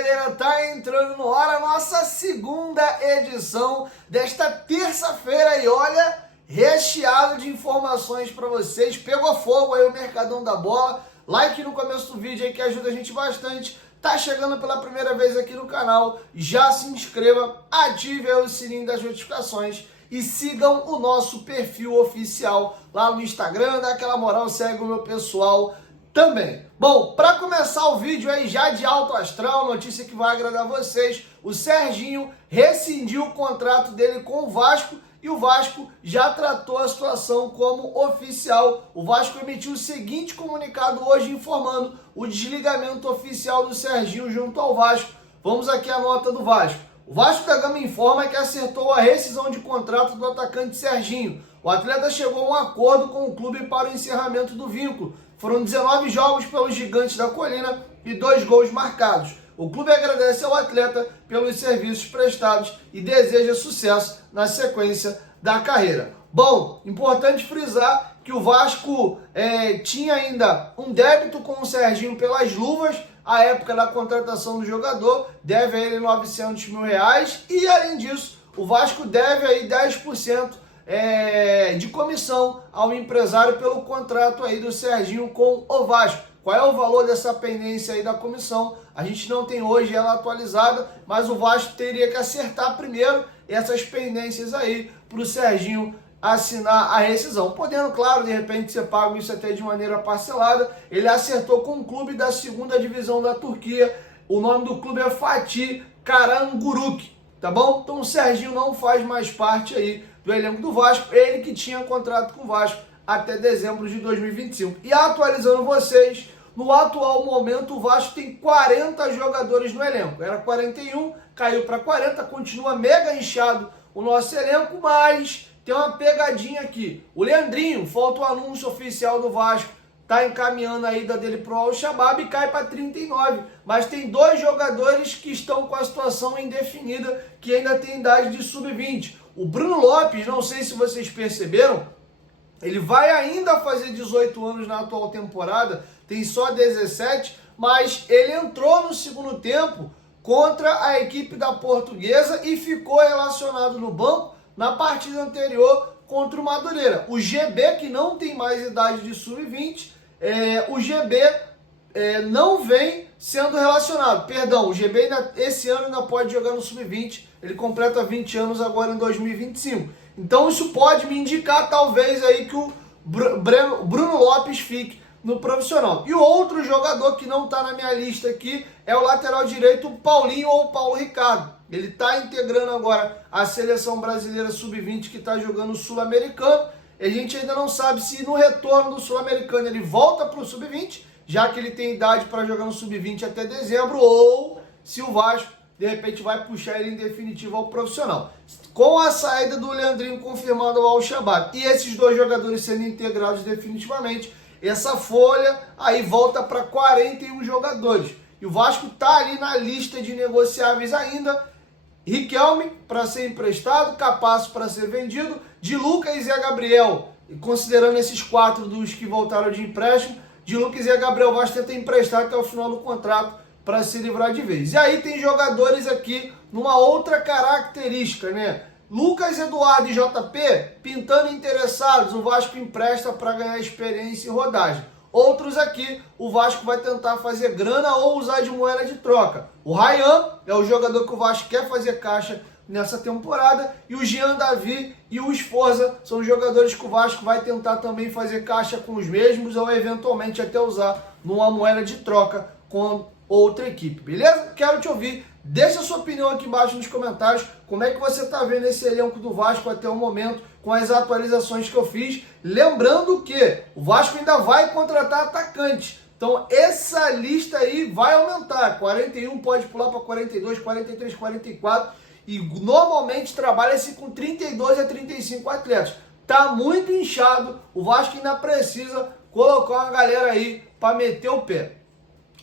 galera, tá entrando no ar a nossa segunda edição desta terça-feira e olha, recheado de informações para vocês. Pegou fogo aí o Mercadão da Bola. Like no começo do vídeo aí que ajuda a gente bastante. Tá chegando pela primeira vez aqui no canal, já se inscreva, ative aí o sininho das notificações e sigam o nosso perfil oficial lá no Instagram, dá aquela moral, segue o meu pessoal também. Bom, para começar o vídeo aí já de alto astral, notícia que vai agradar vocês, o Serginho rescindiu o contrato dele com o Vasco e o Vasco já tratou a situação como oficial. O Vasco emitiu o seguinte comunicado hoje informando o desligamento oficial do Serginho junto ao Vasco. Vamos aqui à nota do Vasco. O Vasco da Gama informa que acertou a rescisão de contrato do atacante Serginho. O atleta chegou a um acordo com o clube para o encerramento do vínculo. Foram 19 jogos pelos Gigantes da Colina e 2 gols marcados. O clube agradece ao atleta pelos serviços prestados e deseja sucesso na sequência da carreira. Bom, importante frisar que o Vasco tinha ainda um débito com o Serginho pelas luvas, à época da contratação do jogador, deve a ele R$900 mil, e além disso, o Vasco deve aí 10% de comissão ao empresário pelo contrato aí do Serginho com o Vasco. Qual é o valor dessa pendência aí da comissão? A gente não tem hoje ela atualizada, mas o Vasco teria que acertar primeiro essas pendências aí para o Serginho assinar a rescisão. Podendo, claro, de repente ser pago isso até de maneira parcelada. Ele acertou com um clube da segunda divisão da Turquia. O nome do clube é Fatih Karagümrük, tá bom? Então o Serginho não faz mais parte aí do elenco do Vasco. Ele que tinha contrato com o Vasco até dezembro de 2025. E atualizando vocês, no atual momento o Vasco tem 40 jogadores no elenco. Era 41, caiu para 40, continua mega inchado o nosso elenco, mas tem uma pegadinha aqui. O Leandrinho, falta o anúncio oficial do Vasco, tá encaminhando a ida dele pro Al-Shabaab e cai para 39. Mas tem 2 jogadores que estão com a situação indefinida, que ainda tem idade de sub-20. O Bruno Lopes, não sei se vocês perceberam, ele vai ainda fazer 18 anos na atual temporada, tem só 17, mas ele entrou no segundo tempo contra a equipe da Portuguesa e ficou relacionado no banco na partida anterior contra o Madureira. O GB, que não tem mais idade de sub-20, o GB não vem sendo relacionado. Perdão, o GB esse ano ainda pode jogar no sub-20, ele completa 20 anos agora em 2025. Então isso pode me indicar talvez aí que o Bruno Lopes fique no profissional. E o outro jogador que não está na minha lista aqui é o lateral direito Paulinho ou Paulo Ricardo. Ele está integrando agora a seleção brasileira sub-20 que está jogando o Sul-Americano. A gente ainda não sabe se no retorno do Sul-Americano ele volta para o sub-20, já que ele tem idade para jogar no sub-20 até dezembro, ou se o Vasco de repente vai puxar ele em definitivo ao profissional. Com a saída do Leandrinho confirmado ao Al-Shabaab e esses 2 jogadores sendo integrados definitivamente, essa folha aí volta para 41 jogadores. E o Vasco está ali na lista de negociáveis ainda. Riquelme para ser emprestado, Capasso para ser vendido, de Lucas e Zé Gabriel, considerando esses 4 dos que voltaram de empréstimo, de Lucas e Zé Gabriel, o Vasco tenta emprestar até o final do contrato para se livrar de vez. E aí tem jogadores aqui numa outra característica, né? Lucas, Eduardo e JP pintando interessados, o Vasco empresta para ganhar experiência e rodagem. Outros aqui, o Vasco vai tentar fazer grana ou usar de moeda de troca. O Ryan é o jogador que o Vasco quer fazer caixa nessa temporada, e o Jean Davi e o Esforza são jogadores que o Vasco vai tentar também fazer caixa com os mesmos ou eventualmente até usar numa moeda de troca com outra equipe, beleza? Quero te ouvir, deixa a sua opinião aqui embaixo nos comentários, como é que você está vendo esse elenco do Vasco até o momento, com as atualizações que eu fiz, lembrando que o Vasco ainda vai contratar atacantes, então essa lista aí vai aumentar, 41 pode pular para 42, 43, 44, e normalmente trabalha-se com 32 a 35 atletas, tá muito inchado, o Vasco ainda precisa colocar uma galera aí para meter o pé,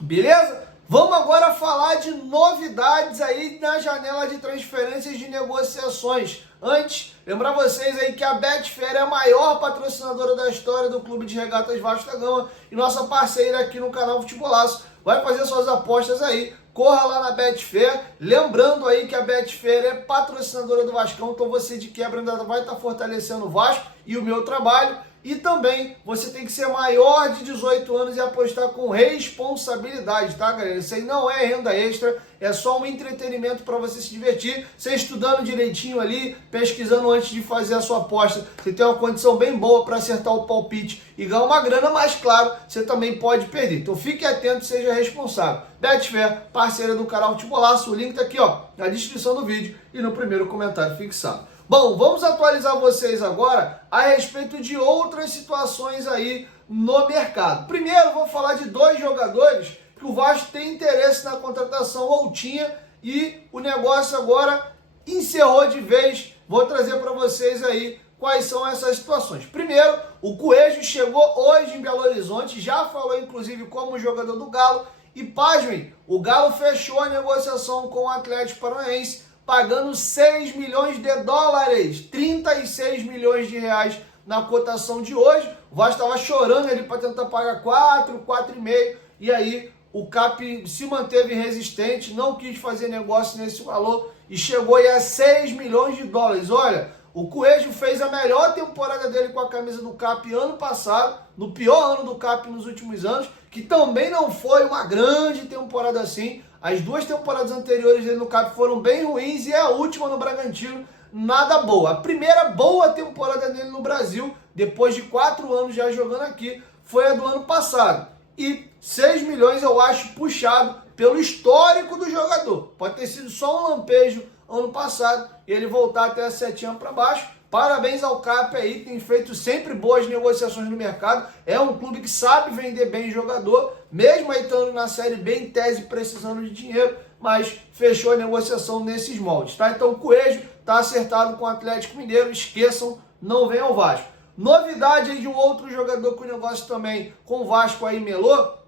beleza? Vamos agora falar de novidades aí na janela de transferências de negociações. Antes, lembrar vocês aí que a Betfair é a maior patrocinadora da história do Clube de Regatas Vasco da Gama e nossa parceira aqui no canal Futebolaço. Vai fazer suas apostas aí corra lá na Betfair. Lembrando aí que a Betfair é patrocinadora do Vascão, então você de quebra ainda vai estar fortalecendo o Vasco e o meu trabalho. E também você tem que ser maior de 18 anos e apostar com responsabilidade, tá, galera? Isso aí não é renda extra, é só um entretenimento para você se divertir. Você estudando direitinho ali, pesquisando antes de fazer a sua aposta, você tem uma condição bem boa para acertar o palpite e ganhar uma grana, mas claro, você também pode perder. Então fique atento e seja responsável. Betfair, parceira do canal Futebolaço, o link tá aqui, ó, na descrição do vídeo e no primeiro comentário fixado. Bom, vamos atualizar vocês agora a respeito de outras situações aí no mercado. Primeiro, vou falar de dois jogadores que o Vasco tem interesse na contratação ou tinha e o negócio agora encerrou de vez. Vou trazer para vocês aí quais são essas situações. Primeiro, o Coelho chegou hoje em Belo Horizonte, já falou inclusive como jogador do Galo e, pasmem, o Galo fechou a negociação com o Atlético Paranaense pagando 6 milhões de dólares, 36 milhões de reais na cotação de hoje. O Vasco estava chorando ali para tentar pagar 4,5, e aí o Cap se manteve resistente, não quis fazer negócio nesse valor e chegou aí a 6 milhões de dólares. Olha, o Coelho fez a melhor temporada dele com a camisa do Cap ano passado, no pior ano do Cap nos últimos anos, que também não foi uma grande temporada assim. As duas temporadas anteriores dele no Cap foram bem ruins e a última no Bragantino nada boa. A primeira boa temporada dele no Brasil, depois de 4 anos já jogando aqui, foi a do ano passado. E 6 milhões eu acho puxado pelo histórico do jogador. Pode ter sido só um lampejo ano passado e ele voltar até a 7 anos para baixo. Parabéns ao Cap aí, tem feito sempre boas negociações no mercado. É um clube que sabe vender bem jogador, mesmo aí estando na Série B em tese precisando de dinheiro, mas fechou a negociação nesses moldes, tá? Então o Coelho tá acertado com o Atlético Mineiro, esqueçam, não vem ao Vasco. Novidade aí de um outro jogador com negócio também com o Vasco aí melou,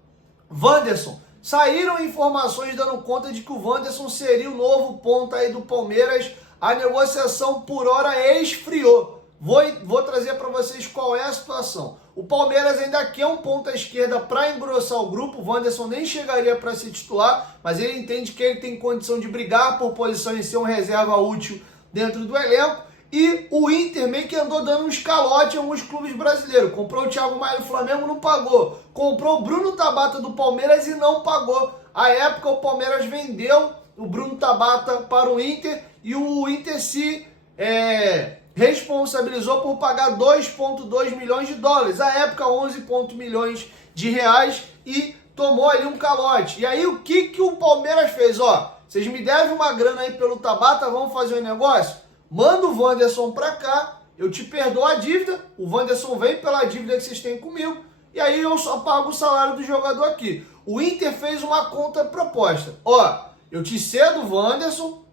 Wanderson. Saíram informações dando conta de que o Wanderson seria o novo ponta aí do Palmeiras. A negociação por hora esfriou. Vou trazer para vocês qual é a situação. O Palmeiras ainda quer um ponta esquerda para engrossar o grupo. O Wanderson nem chegaria para ser titular, mas ele entende que ele tem condição de brigar por posição e ser um reserva útil dentro do elenco. E o Inter meio que andou dando um escalote em alguns clubes brasileiros. Comprou o Thiago Maia do Flamengo, não pagou. Comprou o Bruno Tabata do Palmeiras e não pagou. À época o Palmeiras vendeu o Bruno Tabata para o Inter e o Inter se responsabilizou por pagar 2,2 milhões de dólares. À época 11 milhões de reais e tomou ali um calote. E aí o que o Palmeiras fez? Ó, vocês me devem uma grana aí pelo Tabata, vamos fazer um negócio? Manda o Wanderson pra cá, eu te perdoo a dívida, o Wanderson vem pela dívida que vocês têm comigo, e aí eu só pago o salário do jogador aqui. O Inter fez uma contraproposta. Ó, eu te cedo o Wanderson,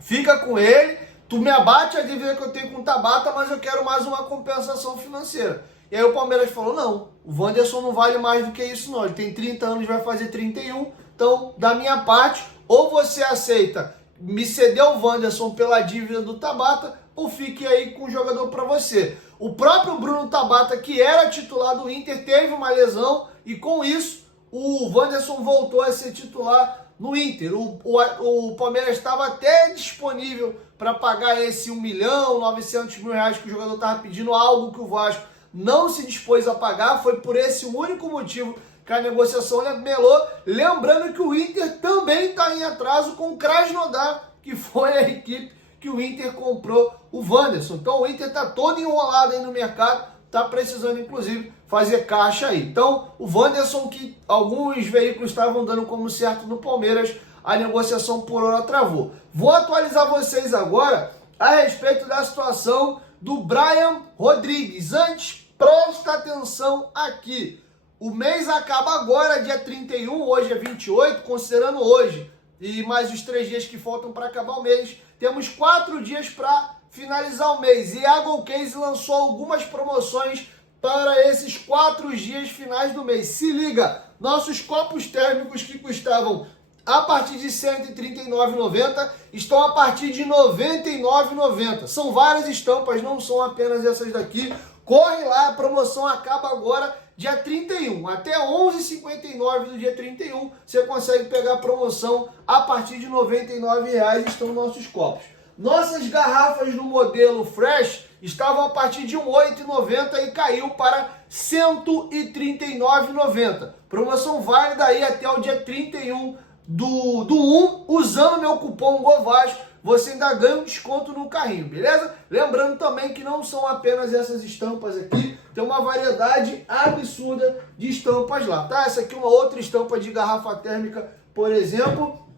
fica com ele, tu me abate a dívida que eu tenho com o Tabata, mas eu quero mais uma compensação financeira. E aí o Palmeiras falou, não, o Wanderson não vale mais do que isso não, ele tem 30 anos, vai fazer 31, então da minha parte, ou você aceita me ceder o Wanderson pela dívida do Tabata, ou fique aí com o jogador para você. O próprio Bruno Tabata, que era titular do Inter, teve uma lesão e com isso o Wanderson voltou a ser titular no Inter. O Palmeiras estava até disponível para pagar esse 1.900.000 reais que o jogador estava pedindo, algo que o Vasco não se dispôs a pagar. Foi por esse único motivo que a negociação melou. Lembrando que o Inter também está em atraso com o Krasnodar, que foi a equipe que o Inter comprou o Wanderson. Então o Inter está todo enrolado aí no mercado, está precisando inclusive fazer caixa aí. Então o Wanderson, que alguns veículos estavam dando como certo no Palmeiras, a negociação por hora travou. Vou atualizar vocês agora a respeito da situação do Brian Rodrigues. Antes, presta atenção aqui. O mês acaba agora, dia 31, hoje é 28, considerando hoje e mais os 3 dias que faltam para acabar o mês. Temos 4 dias para finalizar o mês. E a Golcase lançou algumas promoções para esses 4 dias finais do mês. Se liga, nossos copos térmicos que custavam a partir de R$ 139,90 estão a partir de R$ 99,90. São várias estampas, não são apenas essas daqui. Corre lá, a promoção acaba agora, dia 31. Até 11h59 do dia 31, você consegue pegar a promoção a partir de R$ 99,00 estão nossos copos. Nossas garrafas no modelo Fresh estavam a partir de R$ 8,90 e caiu para R$ 139,90. Promoção válida aí até o dia 31 do 1, usando meu cupom GOVASCO, você ainda ganha um desconto no carrinho, beleza? Lembrando também que não são apenas essas estampas aqui, tem uma variedade absurda de estampas lá, tá? Essa aqui é uma outra estampa de garrafa térmica, por exemplo.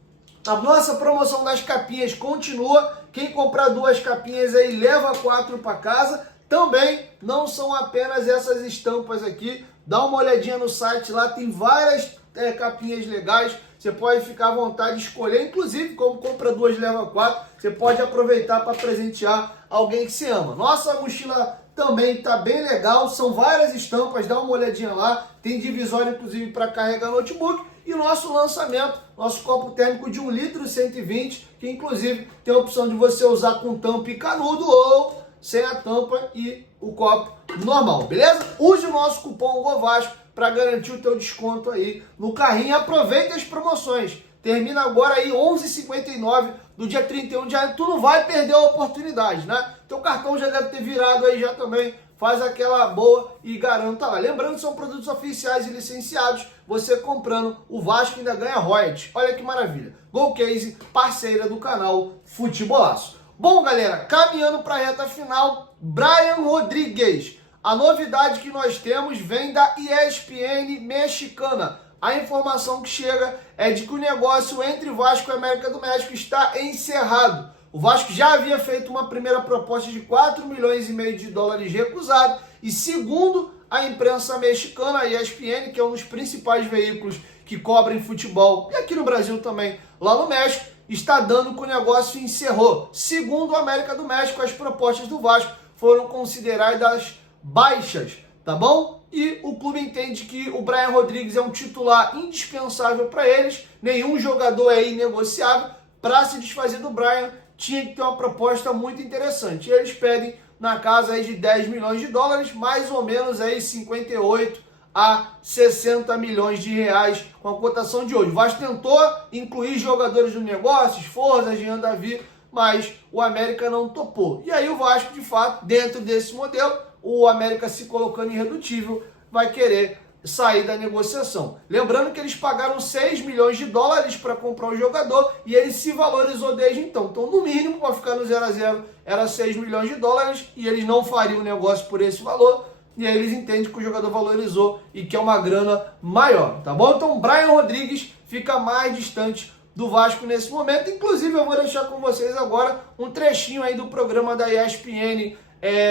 A nossa promoção das capinhas continua, quem comprar 2 capinhas aí leva 4 para casa. Também não são apenas essas estampas aqui, dá uma olhadinha no site lá, tem várias capinhas legais, você pode ficar à vontade de escolher, inclusive como compra 2 leva 4, você pode aproveitar para presentear alguém que se ama. Nossa mochila também tá bem legal, são várias estampas, dá uma olhadinha lá, tem divisório inclusive para carregar notebook, e o nosso lançamento, nosso copo térmico de 1 litro e 120, que inclusive tem a opção de você usar com tampa e canudo ou sem a tampa e o copo normal, beleza? Use o nosso cupom GOVASCO para garantir o teu desconto aí no carrinho. Aproveita as promoções. Termina agora aí 11h59 do dia 31 de janeiro. Tu não vai perder a oportunidade, né? Teu cartão já deve ter virado aí já também. Faz aquela boa e garanta lá. Lembrando que são produtos oficiais e licenciados. Você comprando, o Vasco ainda ganha royalties. Olha que maravilha. Golcase, parceira do canal Futebolaço. Bom, galera, caminhando para a reta final, Brian Rodrigues. A novidade que nós temos vem da ESPN mexicana. A informação que chega é de que o negócio entre Vasco e América do México está encerrado. O Vasco já havia feito uma primeira proposta de 4,5 milhões de dólares recusado e, segundo a imprensa mexicana, a ESPN, que é um dos principais veículos que cobrem futebol, e aqui no Brasil também, lá no México, está dando que o negócio encerrou. Segundo a América do México, as propostas do Vasco foram consideradas baixas, tá bom? E o clube entende que o Brian Rodrigues é um titular indispensável para eles, nenhum jogador é inegociável. Para se desfazer do Brian, tinha que ter uma proposta muito interessante. E eles pedem na casa aí de 10 milhões de dólares, mais ou menos aí 58 a 60 milhões de reais com a cotação de hoje. O Vasco tentou incluir jogadores do negócio, Forza, Jean Davi, mas o América não topou. E aí o Vasco, de fato, dentro desse modelo, o América se colocando irredutível, vai querer sair da negociação. Lembrando que eles pagaram 6 milhões de dólares para comprar o jogador e ele se valorizou desde então. Então, no mínimo, para ficar no 0 a 0 era 6 milhões de dólares e eles não fariam o negócio por esse valor. E aí eles entendem que o jogador valorizou e que é uma grana maior, tá bom? Então, Brian Rodrigues fica mais distante do Vasco nesse momento. Inclusive, eu vou deixar com vocês agora um trechinho aí do programa da ESPN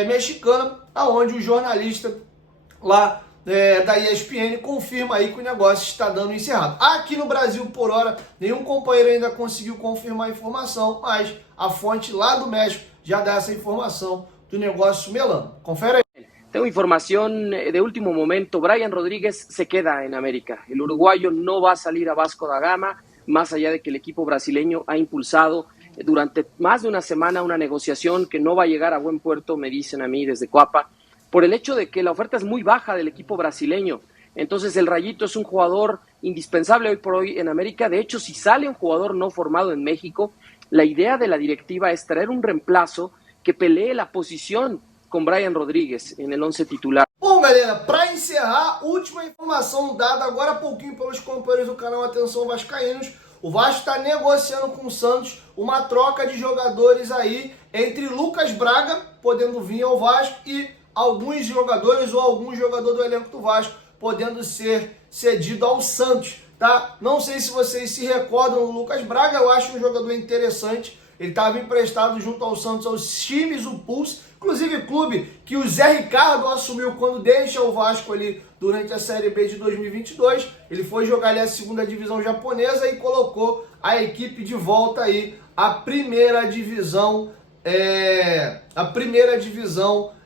mexicana, aonde o jornalista lá da ESPN confirma aí que o negócio está dando encerrado. Aqui no Brasil, por hora, nenhum companheiro ainda conseguiu confirmar a informação, mas a fonte lá do México já dá essa informação do negócio melando. Confere aí. Tengo información de último momento. Brian Rodríguez se queda en América. El uruguayo no va a salir a Vasco da Gama, más allá de que el equipo brasileño ha impulsado durante más de una semana una negociación que no va a llegar a buen puerto, me dicen a mí desde Coapa, por el hecho de que la oferta es muy baja del equipo brasileño. Entonces el Rayito es un jugador indispensable hoy por hoy en América. De hecho, si sale un jugador no formado en México, la idea de la directiva es traer un reemplazo que pelee la posición com Brian Rodrigues no 11 titular. Bom, galera, para encerrar, última informação dada agora há pouquinho pelos companheiros do canal Atenção Vascaínos, o Vasco está negociando com o Santos uma troca de jogadores aí entre Lucas Braga, podendo vir ao Vasco, e alguns jogadores ou algum jogador do elenco do Vasco podendo ser cedido ao Santos, tá? Não sei se vocês se recordam do Lucas Braga, eu acho um jogador interessante. Ele estava emprestado junto ao Santos, aos times, o Pulse, inclusive clube que o Zé Ricardo assumiu quando deixa o Vasco ali durante a Série B de 2022. Ele foi jogar ali a segunda divisão japonesa e colocou a equipe de volta aí à primeira divisão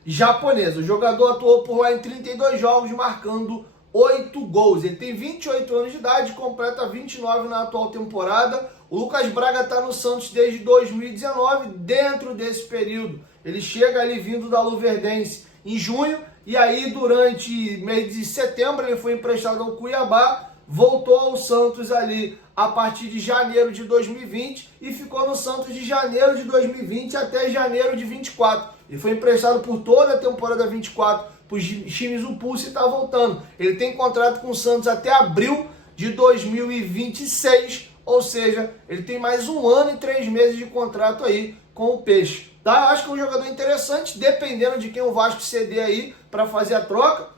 japonesa. O jogador atuou por lá em 32 jogos, marcando 8 gols. Ele tem 28 anos de idade, completa 29 na atual temporada. O Lucas Braga está no Santos desde 2019. Dentro desse período, ele chega ali vindo da Luverdense em junho E aí, durante mês de setembro, ele foi emprestado ao Cuiabá, voltou ao Santos ali a partir de janeiro de 2020 e ficou no Santos de janeiro de 2020 até janeiro de 24. Ele foi emprestado por toda a temporada 24 para os times do Pulse e está voltando. Ele tem contrato com o Santos até abril de 2026, ou seja, ele tem mais 1 ano e 3 meses de contrato aí com o Peixe. Tá? Acho que é um jogador interessante, dependendo de quem o Vasco ceder aí para fazer a troca.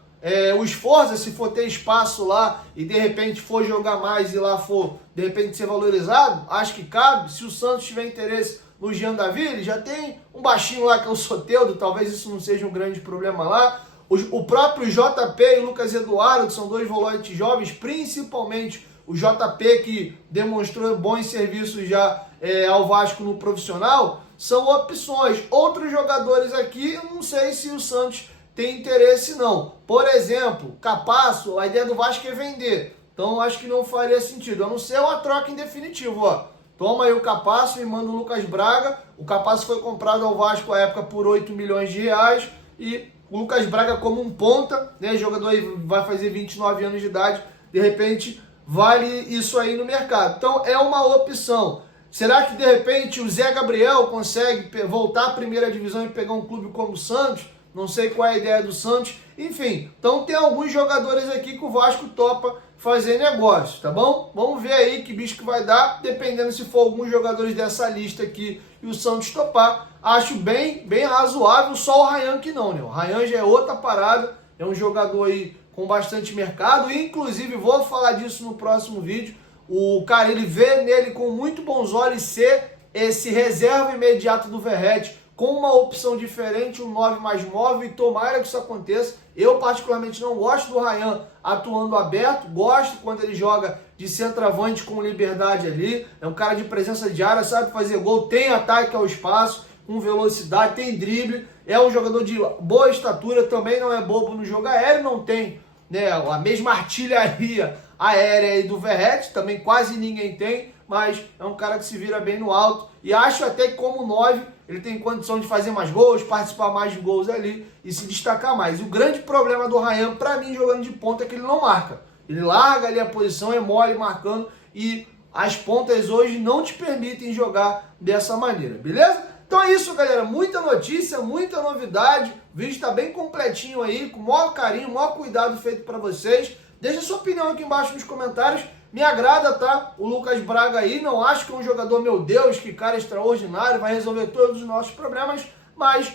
O Sforza, se for ter espaço lá e de repente for jogar mais e lá for de repente ser valorizado, acho que cabe. Se o Santos tiver interesse no Jean Davi, ele já tem um baixinho lá que é o Soteldo, talvez isso não seja um grande problema lá. O próprio JP e o Lucas Eduardo, que são 2 volantes jovens, principalmente o JP, que demonstrou bons serviços já ao Vasco no profissional, são opções. Outros jogadores aqui, eu não sei se o Santos tem interesse não. Por exemplo, Capasso, a ideia do Vasco é vender. Então acho que não faria sentido. A não ser uma troca em definitivo, ó. Toma aí o Capasso e manda o Lucas Braga. O Capasso foi comprado ao Vasco à época por 8 milhões de reais. E o Lucas Braga como um ponta, né? Jogador aí vai fazer 29 anos de idade. De repente vale isso aí no mercado. Então é uma opção. Será que de repente o Zé Gabriel consegue voltar à primeira divisão e pegar um clube como o Santos? Não sei qual é a ideia do Santos. Enfim, então tem alguns jogadores aqui que o Vasco topa fazer negócio, tá bom? Vamos ver aí que bicho que vai dar, dependendo se for alguns jogadores dessa lista aqui e o Santos topar. Acho bem razoável, só o Ryan que não, né? O Ryan já é outra parada, é um jogador aí com bastante mercado, e inclusive vou falar disso no próximo vídeo. O cara, ele vê nele com muito bons olhos ser esse reserva imediato do Verratti, com uma opção diferente, um 9 mais móvel, e tomara que isso aconteça. Eu particularmente não gosto do Ryan atuando aberto, gosto quando ele joga de centroavante com liberdade ali, é um cara de presença de área, sabe fazer gol, tem ataque ao espaço, com velocidade, tem drible, é um jogador de boa estatura, também não é bobo no jogo aéreo, não tem, né, a mesma artilharia aérea aí do Verratti, também quase ninguém tem, mas é um cara que se vira bem no alto, e acho até que como 9 ele tem condição de fazer mais gols, participar mais de gols ali e se destacar mais. O grande problema do Ryan, para mim, jogando de ponta, é que ele não marca. Ele larga ali a posição, é mole marcando, e as pontas hoje não te permitem jogar dessa maneira, beleza? Então é isso, galera. Muita notícia, muita novidade. O vídeo está bem completinho aí, com o maior carinho, o maior cuidado feito para vocês. Deixa sua opinião aqui embaixo nos comentários. Me agrada, tá? O Lucas Braga aí, não acho que é um jogador, meu Deus, que cara extraordinário, vai resolver todos os nossos problemas, mas,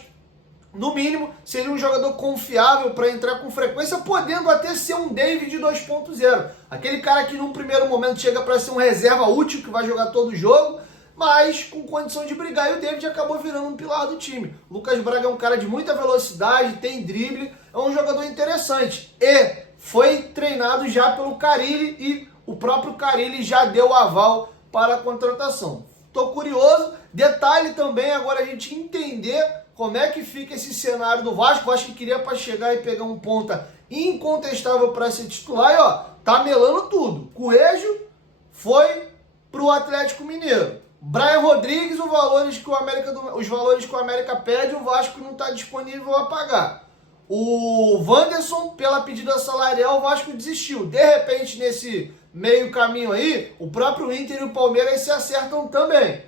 no mínimo, seria um jogador confiável para entrar com frequência, podendo até ser um David 2.0. Aquele cara que num primeiro momento chega para ser um reserva útil, que vai jogar todo o jogo, mas com condição de brigar, e o David acabou virando um pilar do time. O Lucas Braga é um cara de muita velocidade, tem drible, é um jogador interessante, e foi treinado já pelo Carille, e o próprio Carille já deu o aval para a contratação. Estou curioso. Detalhe também, agora a gente entender como é que fica esse cenário do Vasco. O Vasco queria para chegar e pegar um ponta incontestável para ser titular. E ó, tá melando tudo. Coelho foi para o Atlético Mineiro. Brian Rodrigues, os valores que o América pede, o Vasco não está disponível a pagar. O Wanderson, pela pedida salarial, o Vasco desistiu. De repente, nesse meio caminho aí, o próprio Inter e o Palmeiras se acertam também.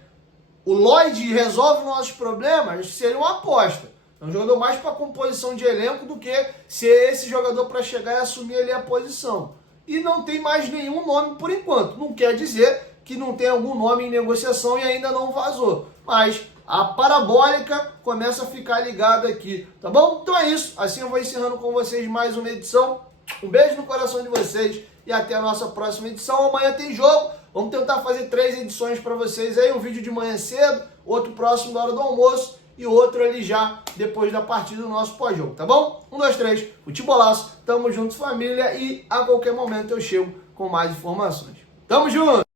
O Lloyd resolve nossos problemas, seria uma aposta. É um jogador mais para composição de elenco do que ser esse jogador para chegar e assumir ali a posição. E não tem mais nenhum nome por enquanto. Não quer dizer que não tem algum nome em negociação e ainda não vazou. Mas a parabólica começa a ficar ligada aqui, tá bom? Então é isso. Assim eu vou encerrando com vocês mais uma edição. Um beijo no coração de vocês e até a nossa próxima edição. Amanhã tem jogo. Vamos tentar fazer 3 edições para vocês aí. Um vídeo de manhã cedo, outro próximo da hora do almoço e outro ali já depois da partida do nosso pós-jogo, tá bom? 1, 2, 3, futebolaço. Tamo junto, família, e a qualquer momento eu chego com mais informações. Tamo junto!